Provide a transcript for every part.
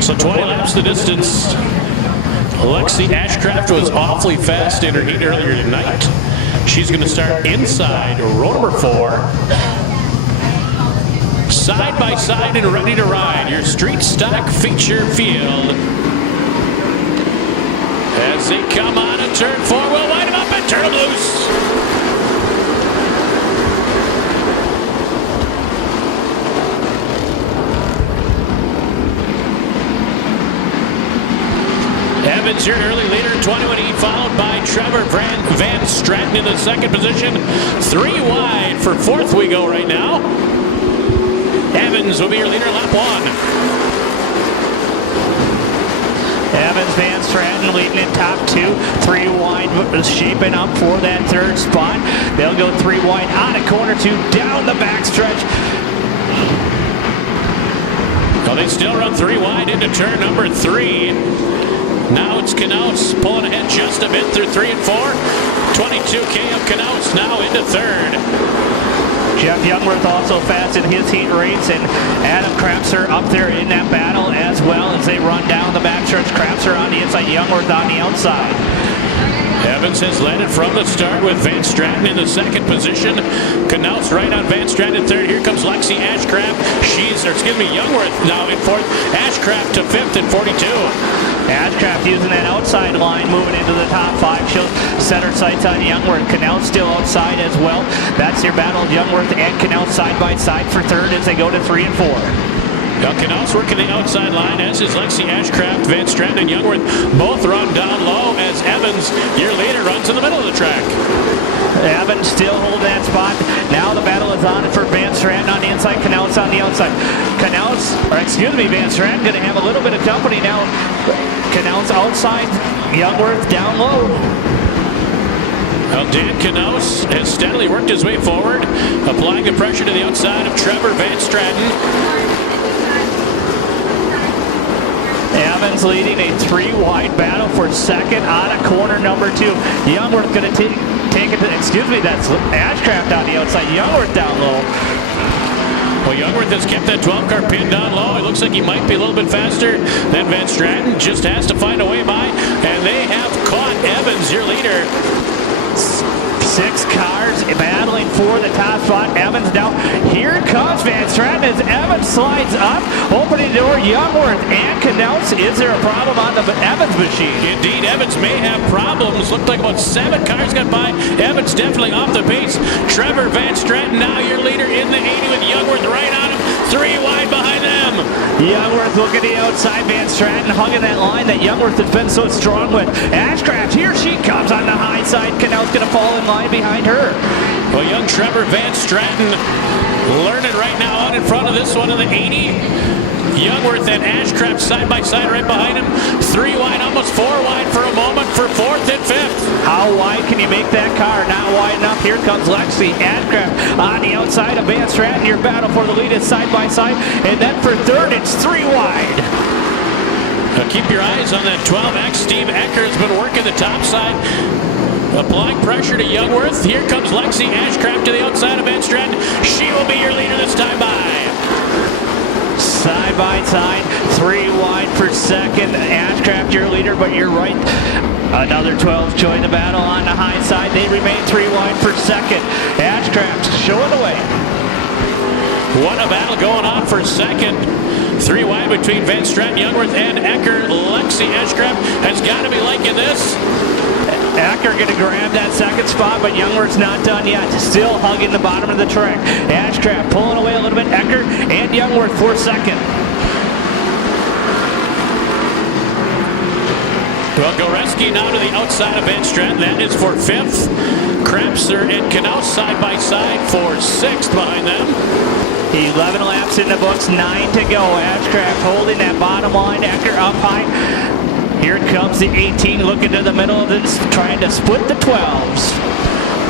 So 20 laps the distance. Lexi Ashcraft was awfully fast in her heat earlier tonight. She's going to start inside row number 4. Side by side and ready to ride. Your street stock feature field. As they come on a turn 4, we'll wind them up and turn them loose. Evans, your early leader, 21E, followed by Trevor Van Stratton in the second position. 3 wide for 4th we go right now. Evans will be your leader, lap 1. Evans, Van Stratton leading in top 2. 3 wide, shaping up for that 3rd spot. They'll go 3 wide out of corner 2, down the backstretch. Well, they still run 3 wide into turn number 3. Now it's Knaus pulling ahead just a bit through 3 and 4. 22K of Knaus now into 3rd. Jeff Youngworth also fast in his heat race, and Adam Krapser up there in that battle as well as they run down the backstretch. Krapser on the inside, Youngworth on the outside. Evans has led it from the start with Van Stratton in the second position. Knaus right on Van Stratton in 3rd. Here comes Lexi Ashcraft. Youngworth now in 4th. Ashcraft to 5th and 42. Ashcraft using that outside line, moving into the top 5. She'll set her sights on Youngworth. Knaus still outside as well. That's your battle of Youngworth and Knaus side by side for 3rd as they go to 3 and 4. Knaus working the outside line, as is Lexi Ashcraft. Van Stratton and Youngworth both run down low as Evans, your leader, runs in the middle of the track. Evans still holding that spot. Now the battle is on for Van Stratton on the inside, Knaus on the outside. Van Stratton going to have a little bit of company now. Knaus outside, Youngworth down low. Well, Dan Knaus has steadily worked his way forward, applying the pressure to the outside of Trevor Van Stratton. Evans leading a 3 wide battle for 2nd out of corner number 2. Youngworth going to take it to, that's Ashcraft on the outside, Youngworth down low. Well, Youngworth has kept that 12 car pin down low. It looks like he might be a little bit faster than Van Stratton. Just has to find a way by, and they have caught Evans, your leader. 6 cars battling for the top spot. Evans now. Here comes Van Stratton as Evans slides up, opening the door. Youngworth and Knaus. Is there a problem on the Evans machine? Indeed, Evans may have problems. Looked like about 7 cars got by. Evans definitely off the pace. Trevor Van Stratton now your leader in the 80 with Youngworth right on him. 3 wide behind them. Youngworth looking to the outside. Van Stratton hugging that line that Youngworth has been so strong with. Ashcraft, here she comes on the high side. Knaus going to fall in line behind her. Well, young Trevor Van Stratton learning right now out in front of this one in the 80. Youngworth and Ashcraft side by side right behind him. 3 wide, almost 4 wide for a moment for 4th and 5th. How wide can you make that car? Not wide enough. Here comes Lexi Ashcraft on the outside of Van Stratton. Your battle for the lead is side by side. And then for 3rd, it's 3 wide. Now keep your eyes on that 12X. Steve Ecker has been working the top side, applying pressure to Youngworth. Here comes Lexi Ashcraft to the outside of Van Stratton. She will be your leader this time by. Side by side, 3 wide for 2nd. Ashcraft your leader, but you're right. Another 12 join the battle on the high side. They remain 3 wide for 2nd. Ashcraft showing the way. What a battle going on for 2nd. 3 wide between Van Stratton, Youngworth, and Ecker. Lexi Ashcraft has got to be liking this. Ecker going to grab that 2nd spot, but Youngworth's not done yet. Still hugging the bottom of the track. Ashcraft pulling away a little bit. Ecker and Youngworth for 2nd. Well, Goreski now to the outside of Van Stratton. That is for 5th. Krapser and Knaus side by side for 6th behind them. 11 laps in the books, 9 to go. Ashcraft holding that bottom line. Ecker up high. Here comes the 18 looking to the middle of this, trying to split the 12s.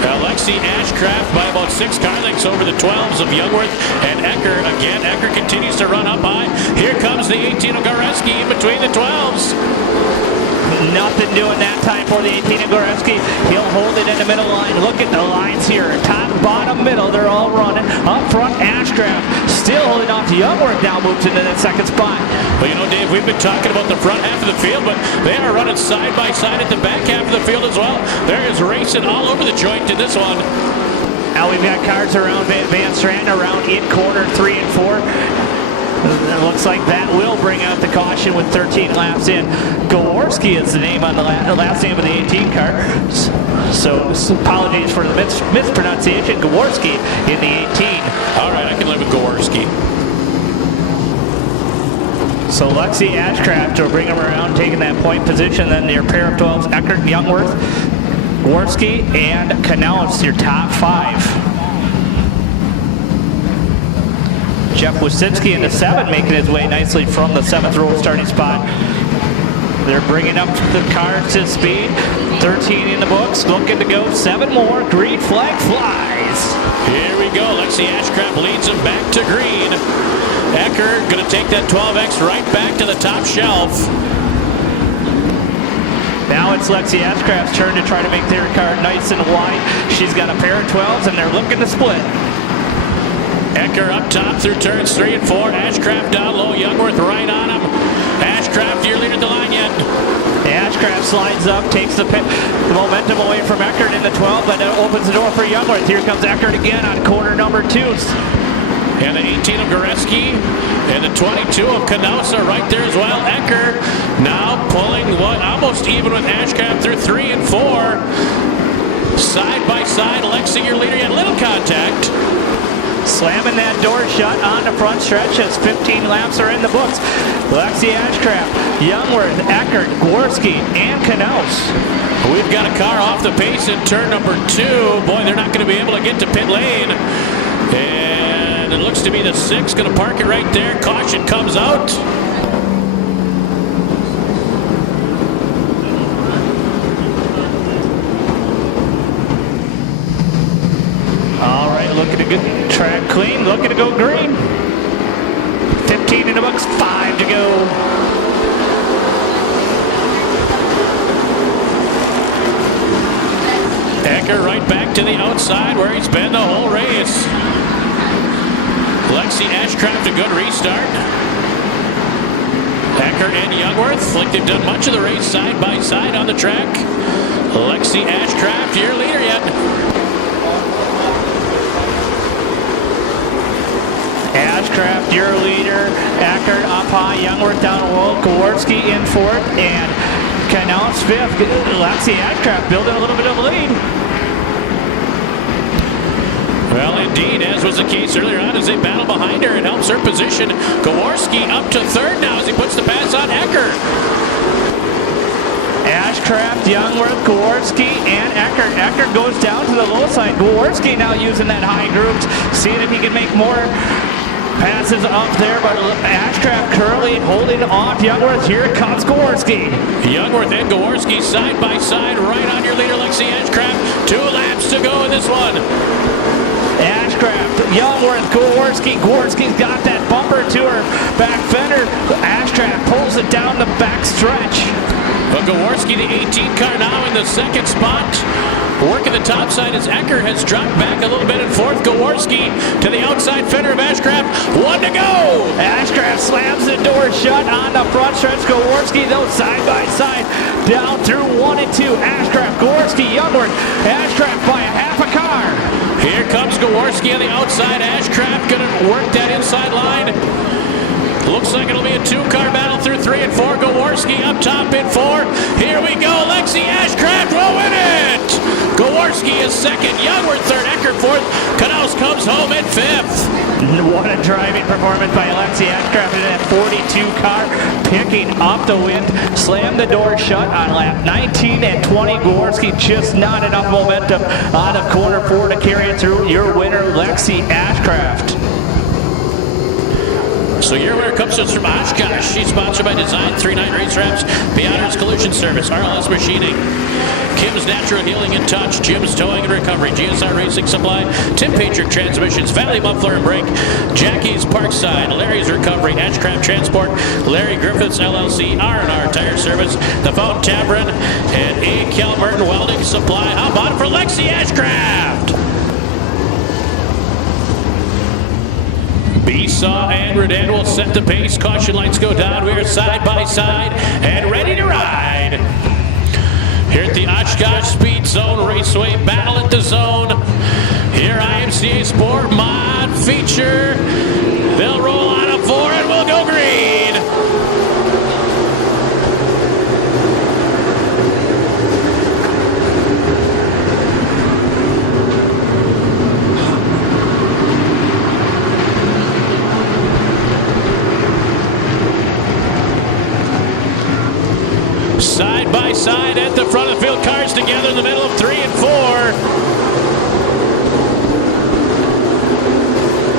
Alexi Ashcraft by about 6 car lengths over the 12s of Youngworth and Ecker. Again, Ecker continues to run up high. Here comes the 18 of Goreski in between the 12s. Nothing doing that time for the 18 of Goreski. He'll hold it in the middle line. Look at the lines here. Top, bottom, middle. They're all running. Up front, Ashcraft still holding on to Youngworth. Now moves into that second spot. Well, you know, Dave, we've been talking about the front half of the field, but they are running side by side at the back half of the field as well. There is racing all over the joint in this one. Now we've got cars around Van Strand, around in corner 3 and 4. It looks like that will bring out the caution with 13 laps in. Gaworski is the name on the last name of the 18 car. So apologies for the mispronunciation. Gaworski in the 18. All right, I can live with Gaworski. So Lexi Ashcraft will bring him around, taking that point position. Then your pair of 12s, Eckert, Youngworth, Gaworski, and Knaus, your top 5. Jeff Wysinski in the 7, making his way nicely from the 7th row starting spot. They're bringing up the cars to speed. 13 in the books, looking to go 7 more. Green flag flies. Here we go. Lexi Ashcraft leads him back to green. Ecker going to take that 12X right back to the top shelf. Now it's Lexi Ashcraft's turn to try to make their car nice and wide. She's got a pair of 12s, and they're looking to split. Ecker up top through turns 3 and 4. Ashcraft down low. Youngworth right on him. Ashcraft, your leader at the line yet. Ashcraft slides up, takes the momentum away from Eckert in the 12, but it opens the door for Youngworth. Here comes Eckert again on corner number 2. And the 18 of Goreski and the 22 of Knaus right there as well. Ecker now pulling one almost even with Ashcraft through 3 and 4. Side by side, Lexi, your leader yet. Little contact. Slamming that door shut on the front stretch as 15 laps are in the books. Lexi Ashcraft, Youngworth, Eckert, Gaworski, and Knaus. We've got a car off the pace in turn number 2. Boy, they're not going to be able to get to pit lane. And it looks to be the 6 going to park it right there. Caution comes out. Looking to get track clean, looking to go green. 15 in the books, 5 to go. Ecker right back to the outside where he's been the whole race. Lexi Ashcraft, a good restart. Ecker and Youngworth, like they've done much of the race side by side on the track. Lexi Ashcraft, your leader yet. Ashcraft, your leader. Eckert up high, Youngworth down low, Gaworski in 4th, and Knaus 5th. Lexi Ashcraft building a little bit of a lead. Well, indeed, as was the case earlier on, as they battle behind her, it helps her position. Gaworski up to 3rd now as he puts the pass on Eckert. Ashcraft, Youngworth, Gaworski, and Eckert. Eckert goes down to the low side. Gaworski now using that high group, seeing if he can make more passes up there, but Ashcraft currently holding off Youngworth. Here comes Gaworski. Youngworth and Gaworski side by side, right on your leader, Lexi Ashcraft. 2 laps to go in this one. Ashcraft, Youngworth, Gaworski. Gaworski's got that bumper to her back fender. Ashcraft pulls it down the back stretch. But Gaworski, the 18 car, now in the 2nd spot. Working the top side as Ecker has dropped back a little bit in 4th. Gaworski to the outside fender of Ashcraft. 1 to go. Ashcraft slams the door shut on the front stretch. Gaworski, though, side by side, down through 1 and 2. Ashcraft, Gaworski, Youngworth. Ashcraft by a half a car. Here comes Gaworski on the outside. Ashcraft going to work that inside line. Looks like it'll be a 2-car battle through 3 and 4. Gaworski up top in 4. Here we go. Lexi Ashcraft will win it. Gaworski is 2nd. Youngworth 3rd. Eckert 4th. Knaus comes home at 5th. What a driving performance by Lexi Ashcraft in that 42 car, picking up the win. Slammed the door shut on lap 19 and 20. Gaworski just not enough momentum out of corner 4 to carry it through. Your winner, Lexi Ashcraft. So your winner comes to us from Oshkosh. She's sponsored by Design 39 Race Wraps, Beyonders Collision Service, RLS Machining, Kim's Natural Healing and Touch, Jim's Towing and Recovery, GSR Racing Supply, Tim Patrick Transmissions, Valley Muffler and Brake, Jackie's Parkside, Larry's Recovery, Ashcraft Transport, Larry Griffiths LLC, R&R Tire Service, The Fountain Tavern, and A. Calverton Welding Supply. How about it for Lexi Ashcraft? Besaw and Redan will set the pace. Caution lights go down. We are side by side and ready to ride. Here at the Oshkosh Speed Zone Raceway, battle at the zone. Here IMCA Sport Mod feature. They'll roll on a 4 and we'll go green. Side by side at the front of the field, cars together in the middle of 3 and 4.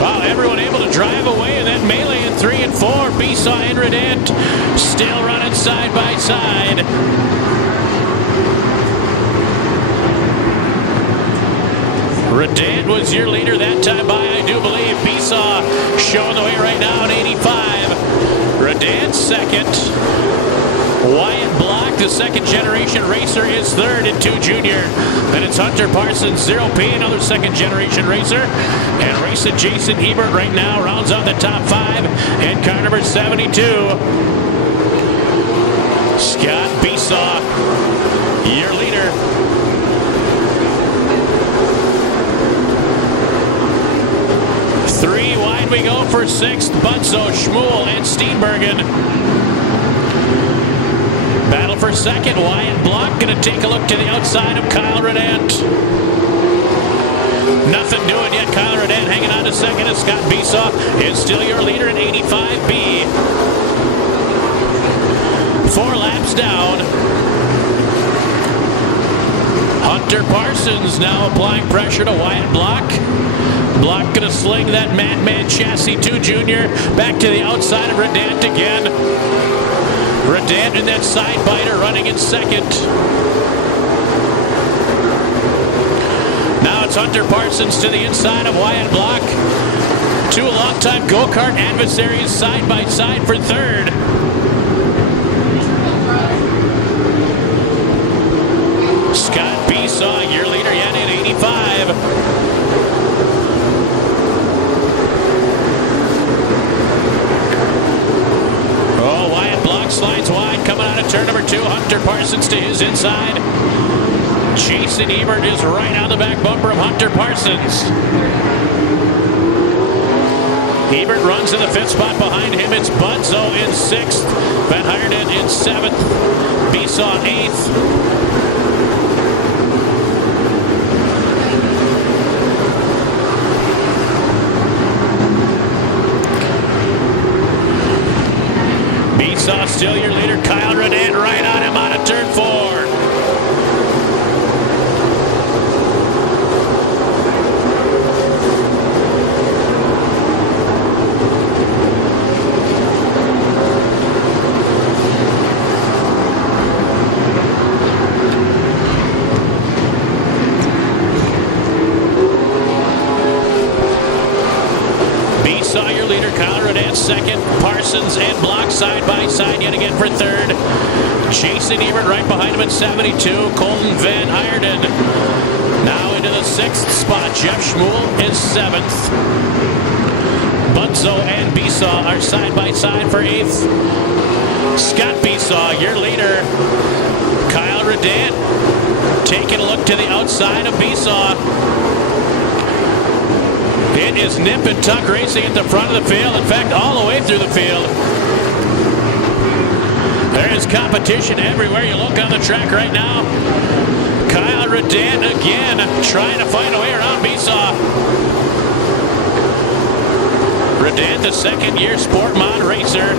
Wow, everyone able to drive away in that melee in 3 and 4. Besaw and Redent still running side by side. Redent was your leader that time by, I do believe. Besaw showing the way right now at 85. Redent second. Wyatt Block, the second generation racer, is third in 2 junior. Then it's Hunter Parsons, 0P, another second generation racer. And racing Jason Ebert right now rounds out the top 5 in car number 72. Scott Besaw, your leader. Three wide we go for 6th. Bunzo, Schmuel, and Steenbergen. Battle for second. Wyatt Block going to take a look to the outside of Kyle Redant. Nothing doing yet. Kyle Redant hanging on to second as Scott Besaw is still your leader in 85B. 4 laps down. Hunter Parsons now applying pressure to Wyatt Block. Block going to sling that Madman chassis 2 junior back to the outside of Redant again. Redant in that side biter running in second. Now it's Hunter Parsons to the inside of Wyatt Block. 2 longtime go-kart adversaries side by side for third. Scott Besaw, your leader yet in 85. Slides wide, coming out of turn number 2. Hunter Parsons to his inside. Jason Ebert is right on the back bumper of Hunter Parsons. Ebert runs in the 5th spot. Behind him, it's Bunzo in 6th. Van Heerden in 7th. Besaw 8th. Besaw still your leader. Kyle Redant right on him out of turn 4. Besaw your leader. Kyle Redant second. Parsons and Block side by side yet again for third. Jason Ebert right behind him at 72. Colton Van Heerden now into the 6th spot. Jeff Schmuel is 7th. Bunzo and Besaw are side by side for 8th. Scott Besaw, your leader. Kyle Redant taking a look to the outside of Besaw. It is nip and tuck racing at the front of the field. In fact, all the way through the field. There is competition everywhere you look on the track right now. Kyle Redant again trying to find a way around Besaw. Redant, the second-year Sport Mod racer.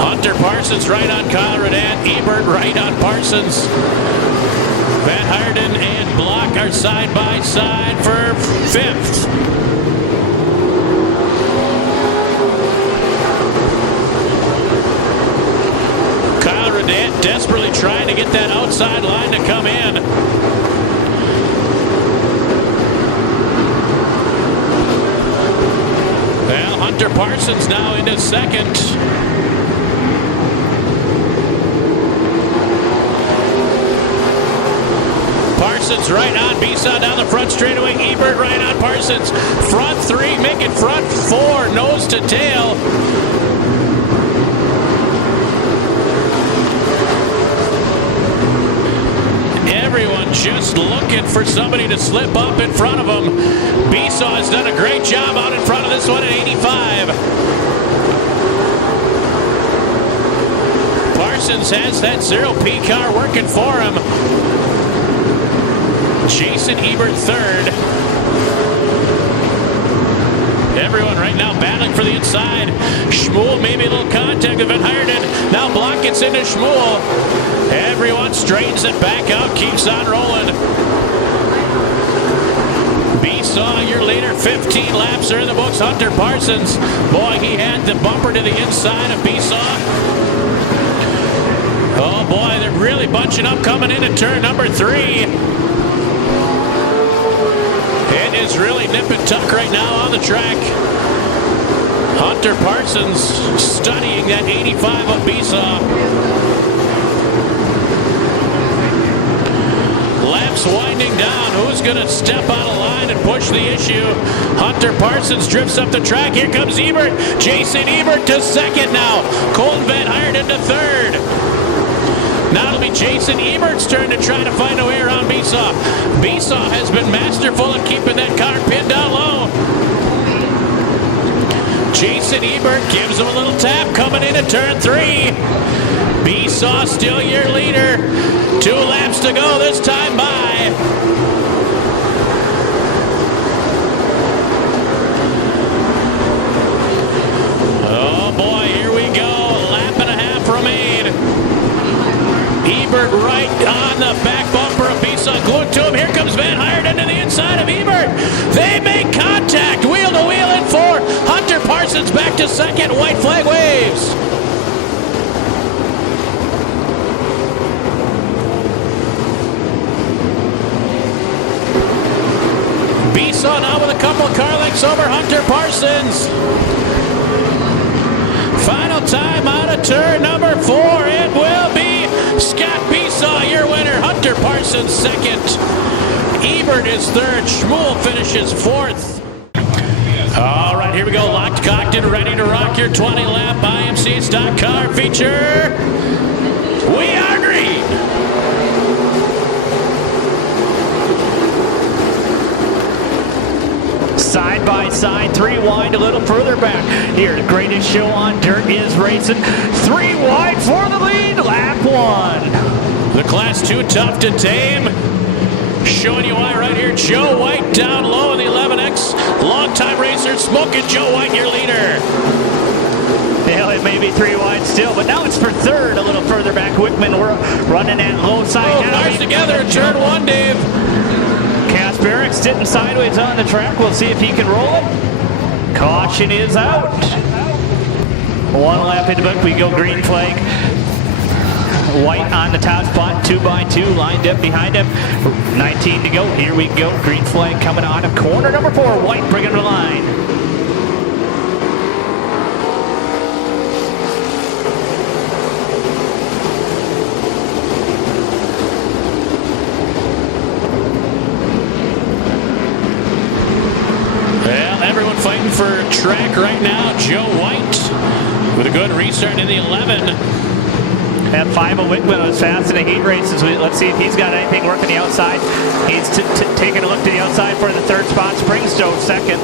Hunter Parsons right on Kyle Redant. Ebert right on Parsons. Van Heerden and Block are side by side for 5th. Desperately trying to get that outside line to come in. Well, Hunter Parsons now into second. Parsons right on Bisa down the front straightaway. Ebert right on Parsons. Front three, making front four, nose to tail. Everyone just looking for somebody to slip up in front of them. Bisa has done a great job out in front of this one at 85. Parsons has that 0P car working for him. Jason Ebert third. Everyone right now battling for the inside. Schmuel, maybe a little contact with Van Heerden. Now Block gets into Schmuel. Everyone straightens it back out, keeps on rolling. Bisa, your leader, 15 laps are in the books. Hunter Parsons, boy, he had the bumper to the inside of Bisa. Oh boy, they're really bunching up coming into turn number 3. It is really nip and tuck right now on the track. Hunter Parsons studying that 85 of Bisa. Laps winding down. Who's going to step out of line and push the issue? Hunter Parsons drifts up the track. Here comes Ebert. Jason Ebert to second now. Colton Van Heerden to third. Now it'll be Jason Ebert's turn to try to find a way around Bisa. Bisa has been masterful in keeping that car pinned down low. Jason Ebert gives him a little tap coming into turn 3. Bisa still your leader. 2 laps to go this time by. Oh boy, here we go. Lap and a half remain. Ebert right on the back bumper of Bisa, glued to him. Here comes Van Heerden to the inside of Ebert. They make contact, wheel to wheel in 4. Hunter Parsons back to second. White flag waves. Bisa now with a couple car lengths over Hunter Parsons. Final time out of turn number 4. It will be Scott Bisa, your winner. Hunter Parsons second. Ebert is third. Schmuel finishes 4th. All right, here we go. Locked, cocked, and ready to rock your 20-lap IMC stock car feature. We are green. Side by side, 3 wide, a little further back. Here, the greatest show on dirt is racing. 3 wide for the lead, lap 1. The Class 2 tough to tame. Showing you why right here. Joe White down low in the 11X. Longtime racer, Smoking Joe White, your leader. Yeah, it may be 3 wide still, but now it's for third, a little further back. Wickman, we're running that low side now. Cars together in turn 1, Dave. Kasperic sitting sideways on the track. We'll see if he can roll it. Caution is out. 1 lap into the book. We go green flag. White on the top spot. 2 by 2 lined up behind him. 19 to go. Here we go. Green flag coming out of corner number 4. White bringing the line. Fighting for track right now. Joe White with a good restart in the 11. That 5 of Wickman was fast in the heat races. Let's see if he's got anything working the outside. He's taking a look to the outside for the 3rd spot. Springstone second.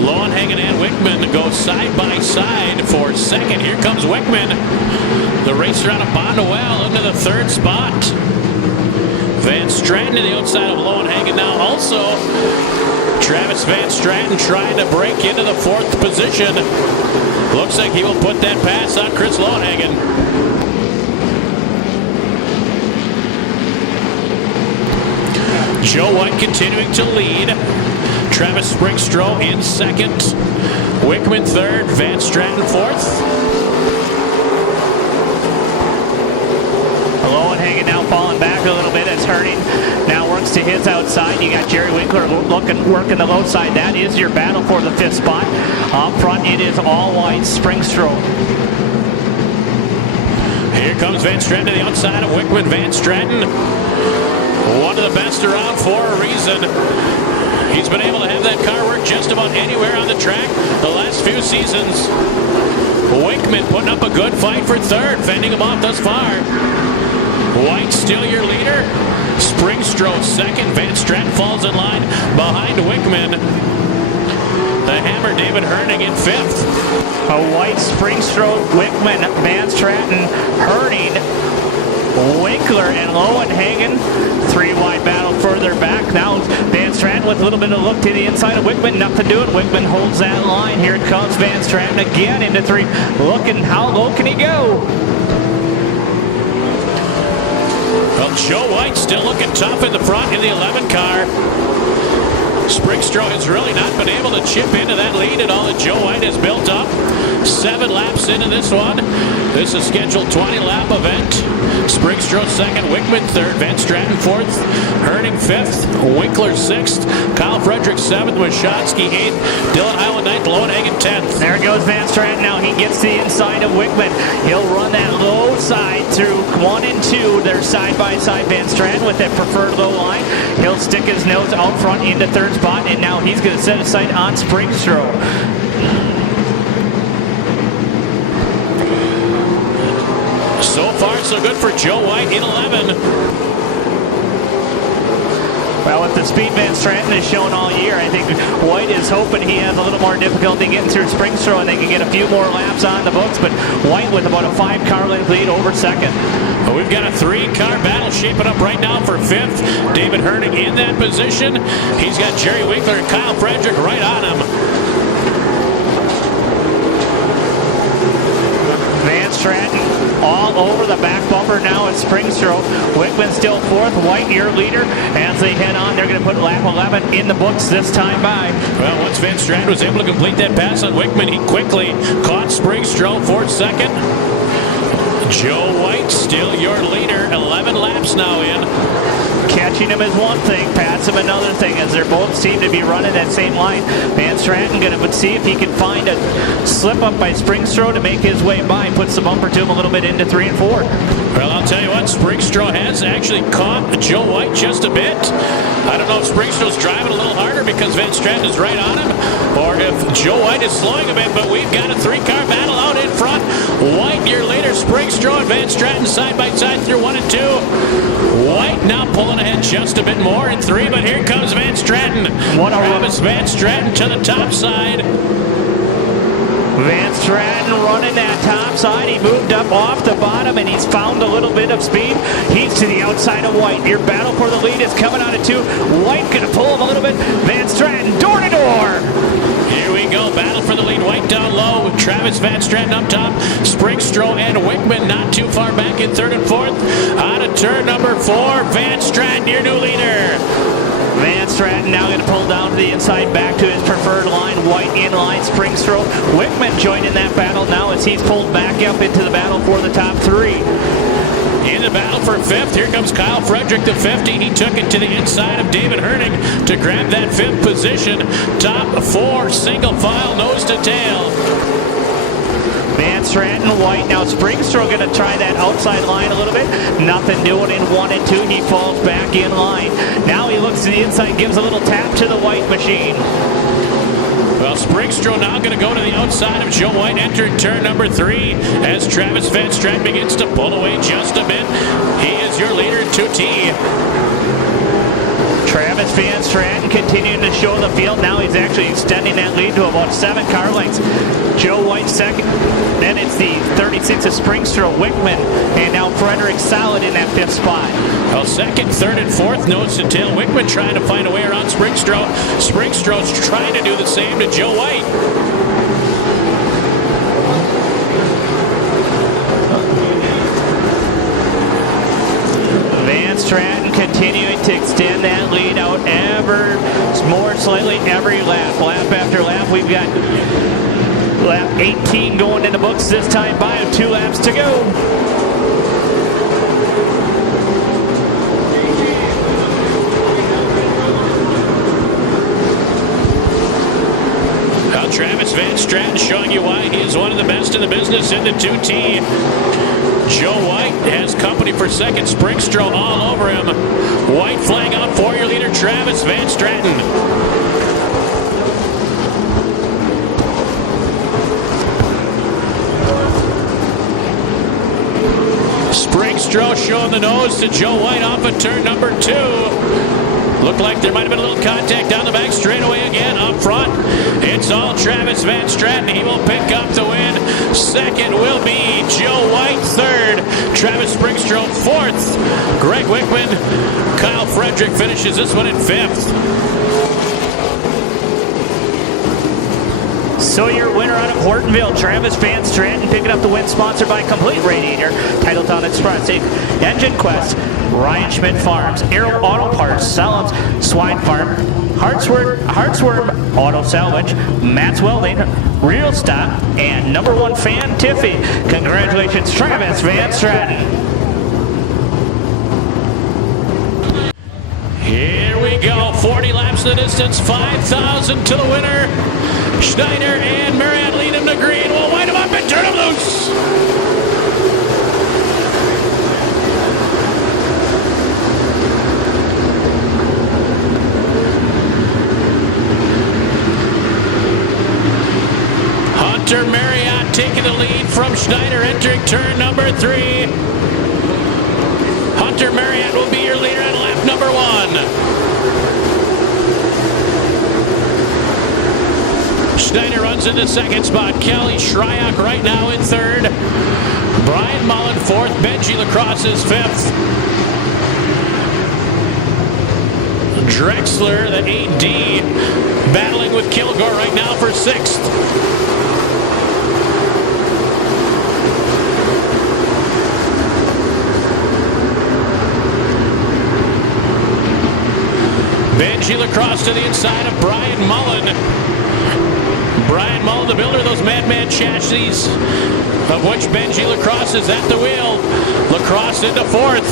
Lowenhagen and Wickman go side by side for second. Here comes Wickman. The racer out of Bondwell into the 3rd spot. Van Stratton to the outside of Lowenhagen now also. Travis Van Stratton trying to break into the 4th position. Looks like he will put that pass on Chris Lowenhagen. Joe White continuing to lead. Travis Springstro in second. Wickman third. Van Stratton fourth. Lowen hanging now, falling back a little bit as Herding now works to his outside. You got Jerry Winkler working the low side. That is your battle for the fifth spot. Up front, it is all White, Springstro. Here comes Van Stratton to the outside of Wickman. Van Stratton, one of the best around for a reason. He's been able to have that car work just about anywhere on the track the last few seasons. Wickman putting up a good fight for third, fending him off thus far. White still your leader. Springstro second. Van Stratton falls in line behind Wickman. The hammer, David Herning in fifth. A White, Springstro, Wickman, Van Stratton, Herning, Winkler, and Lowenhagen. Three wide battle further back. Now Van Stratton with a little bit of look to the inside of Wickman. Nothing doing. Wickman holds that line. Here it comes Van Stratton again into three. Looking, how low can he go? Well, Joe White still looking tough in the front in the 11 car. Springstro has really not been able to chip into that lead at all that Joe White has built up. 7 laps into this one. This is scheduled 20-lap event. Springstro second, Wickman third, Van Stratton fourth, Herning fifth, Winkler sixth, Kyle Frederick seventh, Washatsky eighth, Dylan Highland ninth, Lowenhagen 10th. There goes Van Stratton now. He gets the inside of Wickman. He'll run that low side through 1 and 2. They're side by side. Van Stratton with that preferred low line. He'll stick his nose out front into third spot, and now he's going to set his sight on Springstro. So far, so good for Joe White in 11. Well, with the speed Van Stratton has shown all year, I think White is hoping he has a little more difficulty getting through Springstro and they can get a few more laps on the books, but White with about a 5-car length lead over second. Well, we've got a 3-car battle shaping up right now for fifth. David Herning in that position. He's got Jerry Winkler and Kyle Frederick right on him. Van Stratton all over the back bumper now at Springstro. Wickman still fourth. White, your leader. As they head on, they're going to put lap 11 in the books this time by. Well, once Van Stratton was able to complete that pass on Wickman, he quickly caught Springstro for second. Joe White still your leader. 11 laps now in. Catching him is one thing, pass him another thing, as they both seem to be running that same line. Van Stratton going to see if he can find a slip up by Springstro to make his way by. Puts the bumper to him a little bit into 3 and 4. Well, I'll tell you what, Springstro has actually caught Joe White just a bit. I don't know if Springstro's driving a little harder because Van Stratton is right on him, or if Joe White is slowing a bit, but we've got a 3-car battle out in front. White, your leader, Springstro and Van Stratton side by side through 1 and 2. White now pulling ahead just a bit more in 3, but here comes Van Stratton. Travis Van Stratton to the top side. Van Stratton running that top side. He moved up off the bottom and he's found a little bit of speed. He's to the outside of White. Your battle for the lead is coming out of 2. White going to pull him a little bit. Van Stratton door to door. Here we go. Battle for the lead. White down low with Travis Van Stratton up top. Springstro and Wickman not too far back in 3rd and 4th. On to turn number 4. Van Stratton, your new leader. Van Stratton now going to pull down to the inside, back to his preferred line. White in line, Springstro. Wickman joining that battle now as he's pulled back up into the battle for the top 3. In the battle for 5th, here comes Kyle Frederick, the 50. He took it to the inside of David Herning to grab that 5th position. Top 4, single file, nose to tail. Van Stratton, White. Now Springstro going to try that outside line a little bit. Nothing doing in 1 and 2. He falls back in line. Now he looks to the inside, gives a little tap to the White machine. Well, Springstro now going to go to the outside of Joe White, entering turn number 3 as Travis Van Stratton begins to pull away just a bit. He is your leader in 2T. Travis Van Stratton continuing to show the field. Now he's actually extending that lead to about 7 car lengths. Joe White second. Then it's the 36 of Springstro, Wickman, and now Frederick solid in that 5th spot. Well, 2nd, 3rd, and 4th, nose to tail. Wickman trying to find a way around Springstro. Springstro's trying to do the same to Joe White. Van Stratton continuing to extend that lead out ever more slightly every lap. Lap after lap, we've got lap 18 going in the books this time by 2 laps to go. Travis Van Stratton showing you why he is one of the best in the business in the 2T. Joe White has company for second. Springstro all over him. White flag out for your leader, Travis Van Stratton. Springstro showing the nose to Joe White off of turn number 2. Looked like there might have been a little contact down the back straightaway again. Up front, it's all Travis Van Stratton. He will pick up the win. Second will be Joe White. Third, Travis Springstro. Fourth, Greg Wickman. Kyle Frederick finishes this one in 5th. So your winner out of Hortonville, Travis Van Stratton, picking up the win, sponsored by Complete Radiator, Titletown Express, Engine Quest, Ryan Schmidt Farms, Arrow Auto Parts, Salams, Swine Farm, Hartsworm Auto Salvage, Matt's Welding, Real Stop, and number 1 fan, Tiffy. Congratulations, Travis Van Stratton. Here we go, 40 laps the distance, 5,000 to the winner. Schneider and Marriott lead him to green. We'll wind him up and turn him loose. Hunter Marriott taking the lead from Schneider, entering turn number 3. Hunter Marriott will be your leader on lap number 1. Schneider runs into second spot. Kelly Shryock right now in 3rd. Brian Mullen 4th. Benji Lacrosse is 5th. Drexler, the 8D, battling with Kilgore right now for 6th. Benji Lacrosse to the inside of Brian Mullen. Brian Mullen, the builder of those Madman chassis, of which Benji Lacrosse is at the wheel. Lacrosse into 4th.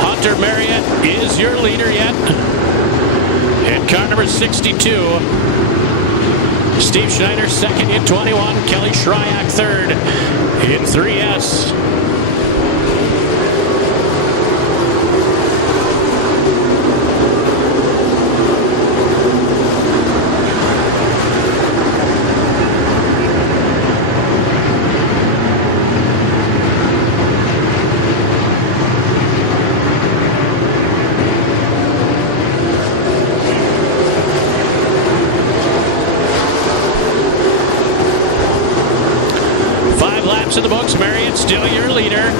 Hunter Marriott is your leader yet. In car number 62. Steve Schneider second in 21. Kelly Shryock third in 3S. In the books, Marriott still your leader.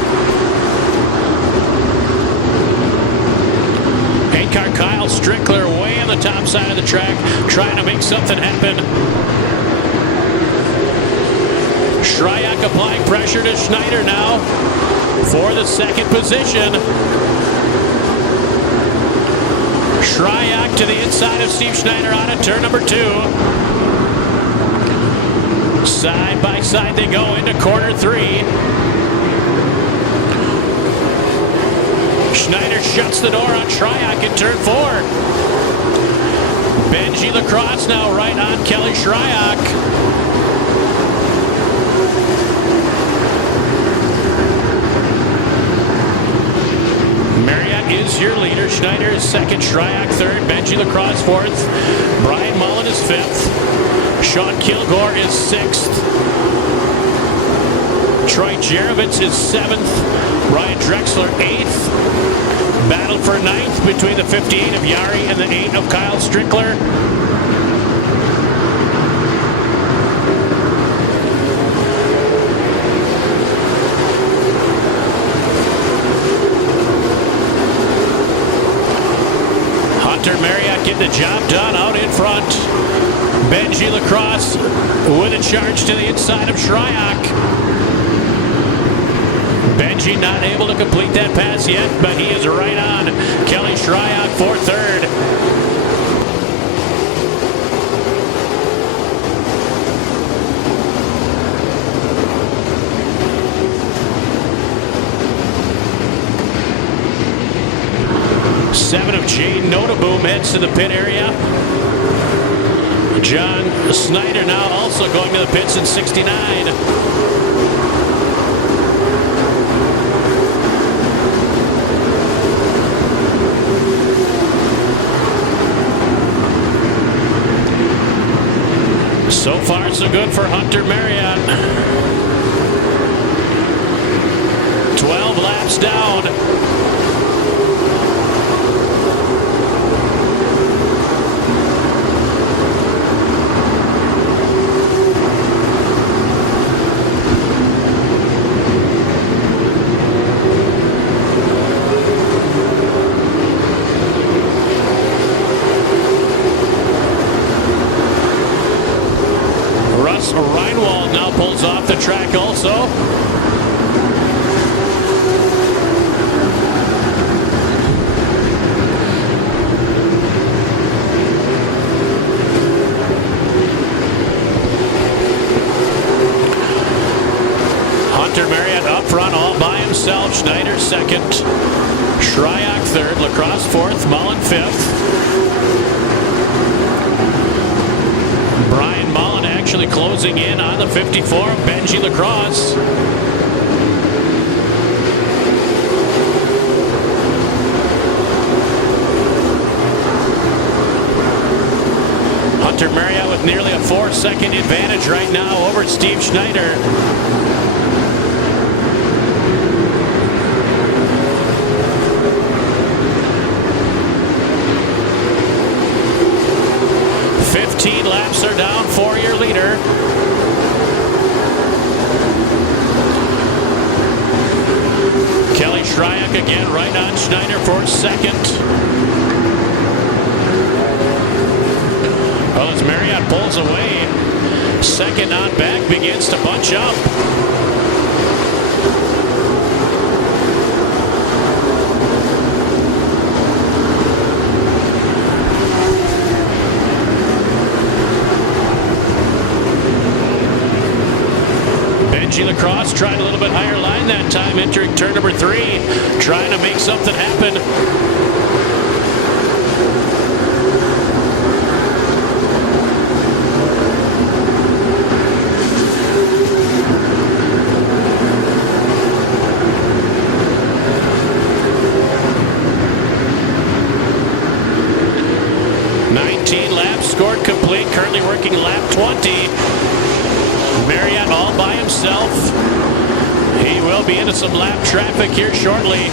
8-car Kyle Strickler way on the top side of the track, trying to make something happen. Shryock applying pressure to Schneider now for the second position. Shryock to the inside of Steve Schneider on at turn number 2. Side by side they go into quarter 3. Schneider shuts the door on Shryock in turn 4. Benji Lacrosse now right on Kelly Shryock. Marriott is your leader. Schneider is second. Shryock third. Benji Lacrosse fourth. Brian Mullen is 5th. Sean Kilgore is 6th. Troy Jerovitz is 7th. Ryan Drexler 8th. Battle for 9th between the 58 of Yari and the 8 of Kyle Strickler. Hunter Marriott getting the job done out in front. Benji Lacrosse with a charge to the inside of Shryock. Benji not able to complete that pass yet, but he is right on Kelly Shryock for third. Seven of Jade Notaboom heads to the pit area. John Snyder now also going to the pits in 69. So far, so good for Hunter Marriott. 12 laps down. Reinwald now pulls off the track also. Hunter Marriott up front all by himself. Schneider second. Shryock third. Lacrosse fourth. Mullen fifth. Brian Mullen actually closing in on the 54 of Benji Lacrosse. Hunter Marriott with nearly a 4-second advantage right now over Steve Schneider. Laps are down for your leader. Kelly Shryock again right on Schneider for second. Well, as Marriott pulls away, second on back begins to bunch up. Benji Lacrosse tried a little bit higher line that time, entering turn number 3, trying to make something happen. Laps scored complete, currently working lap 20. Marriott all by himself. He will be into some lap traffic here shortly.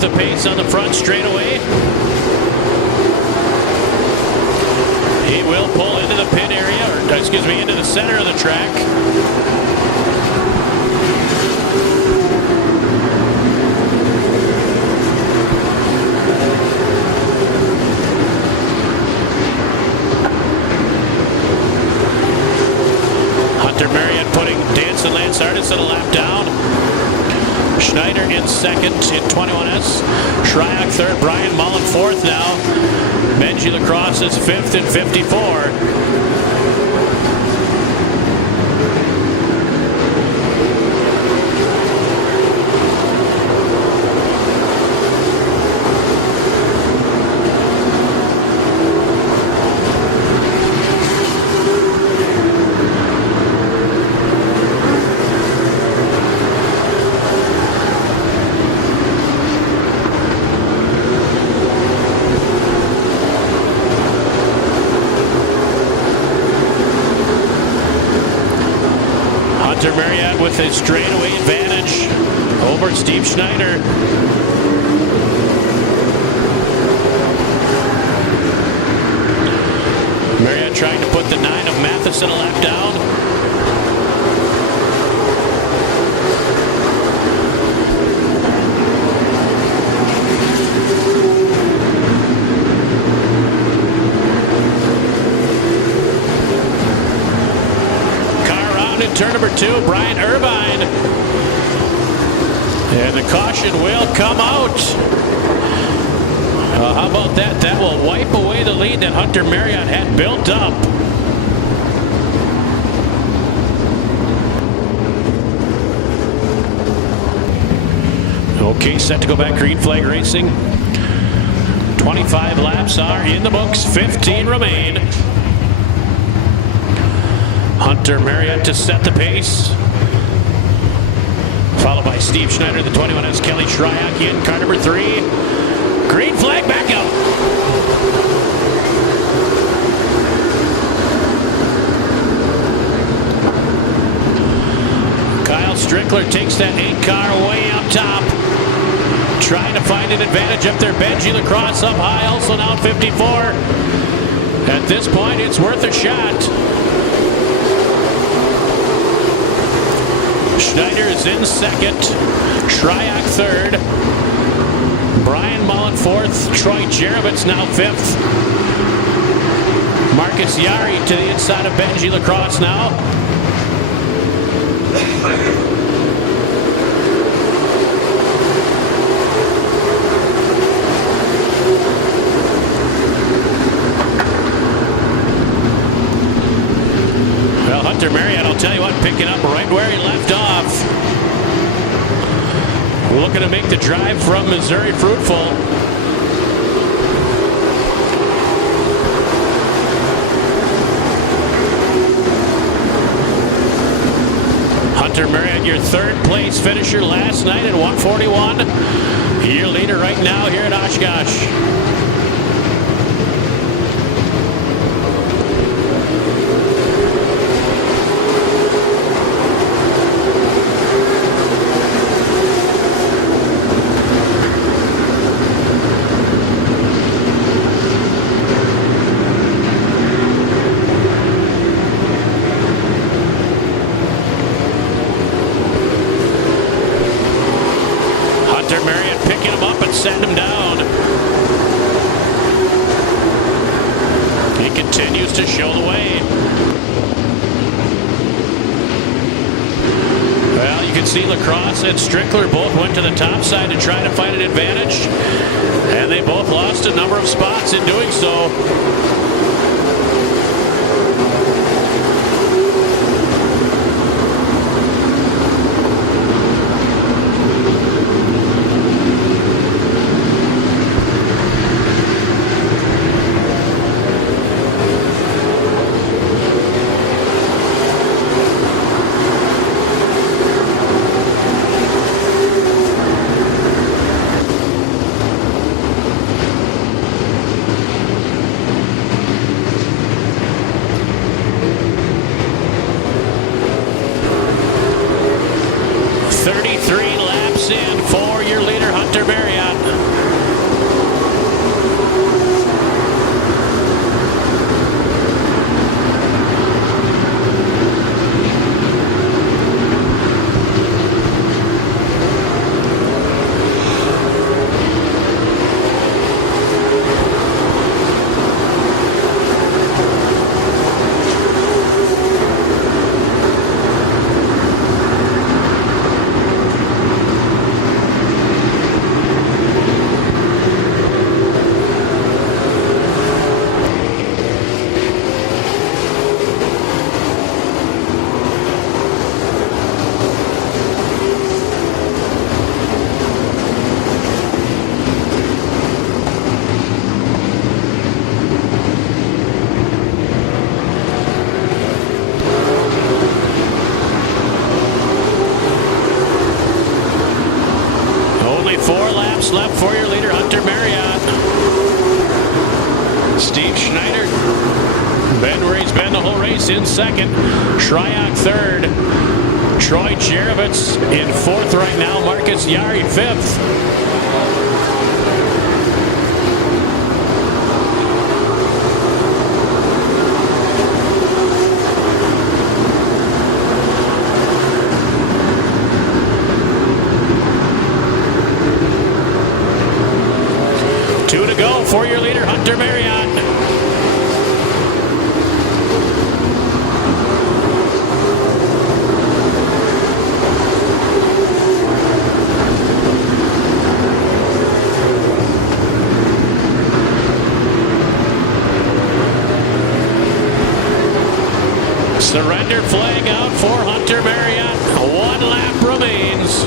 The pace on the front straightaway. He will pull into the pit area, or excuse me, into the center of the track. Hunter Marriott putting Danson Lance Artisan a lap down. Schneider in second in 21S. Shryock third. Brian Mullen fourth now. Benji Lacrosse is fifth in 54. Marriott with a straightaway advantage over Steve Schneider. with the 9 of Matheson a lap down. Car around in turn number 2, Brian Irvine. And the caution will come out. How about that? That will wipe away the lead that Hunter Marriott had built up. Okay, set to go back green flag racing. 25 laps are in the books, 15 remain. Hunter Marriott to set the pace. Followed by Steve Schneider. The 21 has Kelly Shryock in car number 3. Green flag back out. Kyle Strickler takes that 8 car way up top. Trying to find an advantage up there. Benji Lacrosse up high, also now 54. At this point, it's worth a shot. Schneider is in second. Shryock third. Brian Mullen fourth. Troy Jerevitz now fifth. Marcus Yari to the inside of Benji Lacrosse now. Well, Hunter Marriott, I'll tell you what, picking up right where he left off. Looking to make the drive from Missouri fruitful. Hunter Marriott, your third place finisher last night at 141. Your leader right now here at Oshkosh. Send him down. He continues to show the way. Well, you can see Lacrosse and Strickler both went to the top side to try to find an advantage, and they both lost a number of spots in doing so. Left for your leader, Hunter Marriott. Steve Schneider, been where he's been the whole race, in second. Shryock third. Troy Jerevitz in fourth right now. Marcus Yari fifth. for your leader, Hunter Marriott. Surrender flag out for Hunter Marriott. 1 lap remains.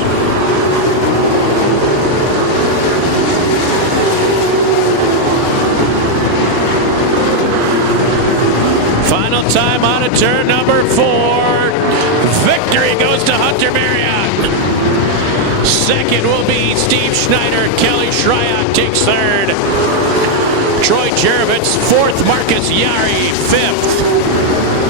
Final time out of turn number 4. Victory goes to Hunter Marriott. Second will be Steve Schneider. Kelly Shryock takes third. Troy Jerovitz fourth. Marcus Yari fifth.